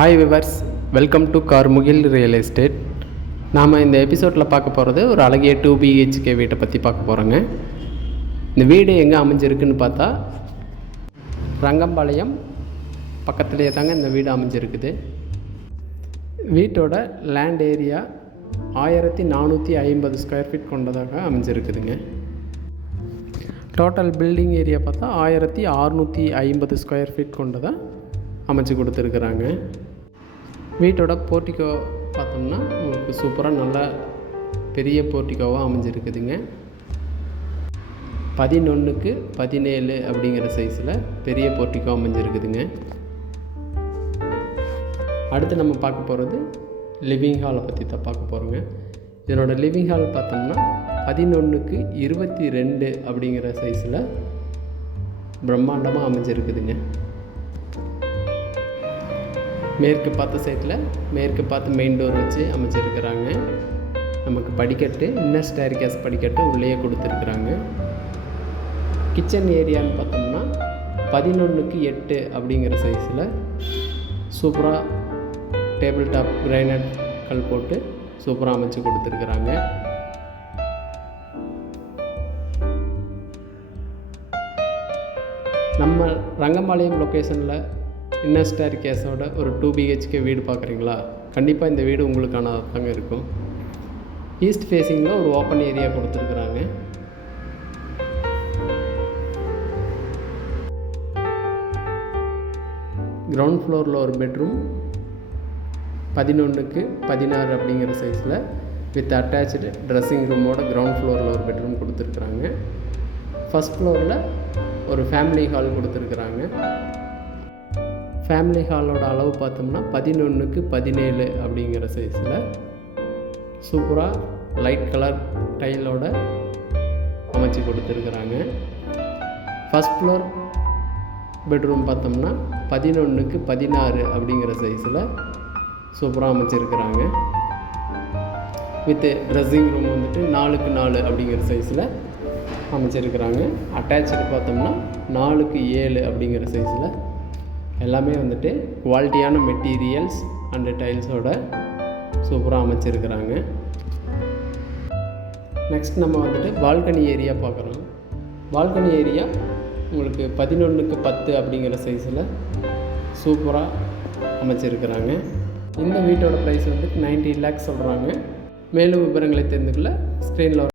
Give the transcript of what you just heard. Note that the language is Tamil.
Hi viewers, welcome to Karmugil real estate. நாம் இந்த எபிசோடில் பார்க்க போகிறது ஒரு அழகிய 2 BHK வீட்டை பற்றி பார்க்க போகிறோங்க. இந்த வீடு எங்கே அமைஞ்சிருக்குன்னு பார்த்தா ரங்கம்பாளையம் பக்கத்துலேயே தாங்க இந்த வீடு அமைஞ்சிருக்குது. வீட்டோட லேண்ட் ஏரியா 1450 ஸ்கொயர் ஃபீட் கொண்டதாக அமைஞ்சிருக்குதுங்க. டோட்டல் பில்டிங் ஏரியா பார்த்தா 1650 ஸ்கொயர் ஃபீட் கொண்டதாக அமைச்சு கொடுத்துருக்குறாங்க. வீட்டோட போர்ட்டிகோ பார்த்தோம்னா உங்களுக்கு சூப்பராக நல்லா பெரிய போர்ட்டிகோவாக அமைஞ்சிருக்குதுங்க. 11x17 அப்படிங்கிற சைஸில் பெரிய போர்ட்டிகோ அமைஞ்சிருக்குதுங்க. அடுத்து நம்ம பார்க்க போகிறது லிவிங் ஹாலை பற்றி தான் பார்க்க போகிறோங்க. இதனோட லிவிங் ஹால் பார்த்தோம்னா 11x22 அப்படிங்கிற சைஸில் பிரம்மாண்டமாக அமைஞ்சிருக்குதுங்க. மேற்கு பார்த்த சைட்டில் மேற்கு பார்த்து மெயின் டோர் வச்சு அமைச்சிருக்கிறாங்க. நமக்கு படிக்கட்டு, இன்னர் ஸ்டேர்கேஸ் படிக்கட்டு உள்ளே கொடுத்துருக்குறாங்க. கிச்சன் ஏரியான்னு பார்த்தோம்னா 11x8 அப்படிங்கிற சைஸில் சூப்பராக டேபிள் டாப் கிரைனைட் கல் போட்டு சூப்பராக அமைச்சு கொடுத்துருக்குறாங்க. நம்ம ரங்கம்பாளையம் லொக்கேஷனில் இன்னர் ஸ்டேர்கேஸோட ஒரு 2 BHK வீடு பார்க்குறீங்களா? கண்டிப்பாக இந்த வீடு உங்களுக்கானதாக தாங்க இருக்கும். ஈஸ்ட் ஃபேஸிங்கில் ஒரு ஓப்பன் ஏரியா கொடுத்துருக்குறாங்க. கிரவுண்ட் ஃப்ளோரில் ஒரு பெட்ரூம் 11x16 அப்படிங்கிற சைஸில் வித் அட்டாச்சு ட்ரெஸ்ஸிங் ரூமோட கிரவுண்ட் ஃப்ளோரில் ஒரு பெட்ரூம் கொடுத்துருக்குறாங்க. ஃபஸ்ட் ஃப்ளோரில் ஒரு ஃபேமிலி ஹால் கொடுத்துருக்குறாங்க. ஃபேமிலி ஹாலோட அளவு பார்த்தோம்னா 11x17 அப்படிங்கிற சைஸில் சூப்பராக லைட் கலர் டைலோட அமைச்சு கொடுத்துருக்குறாங்க. ஃபஸ்ட் ஃப்ளோர் பெட்ரூம் பார்த்தோம்னா 11x16 அப்படிங்கிற சைஸில் சூப்பராக அமைச்சிருக்கிறாங்க. வித்து ட்ரெஸ்ஸிங் ரூம் வந்துட்டு 4x4 அப்படிங்கிற சைஸில் அமைச்சிருக்கிறாங்க. அட்டாச்சு பார்த்தோம்னா 4x7 அப்படிங்கிற சைஸில் எல்லாமே வந்துட்டு குவாலிட்டியான மெட்டீரியல்ஸ் அண்டு டைல்ஸோட சூப்பராக அமைச்சிருக்கிறாங்க. நெக்ஸ்ட் நம்ம வந்துட்டு பால்கனி ஏரியா பார்க்குறோம். பால்கனி ஏரியா உங்களுக்கு 11x10 அப்படிங்கிற சைஸில் சூப்பராக அமைச்சிருக்கிறாங்க. இந்த வீட்டோட ப்ரைஸ் வந்துட்டு 90 lakhs சொல்கிறாங்க. மேலும் விவரங்களை தெரிந்துக்கொள்ள ஸ்க்ரீனில்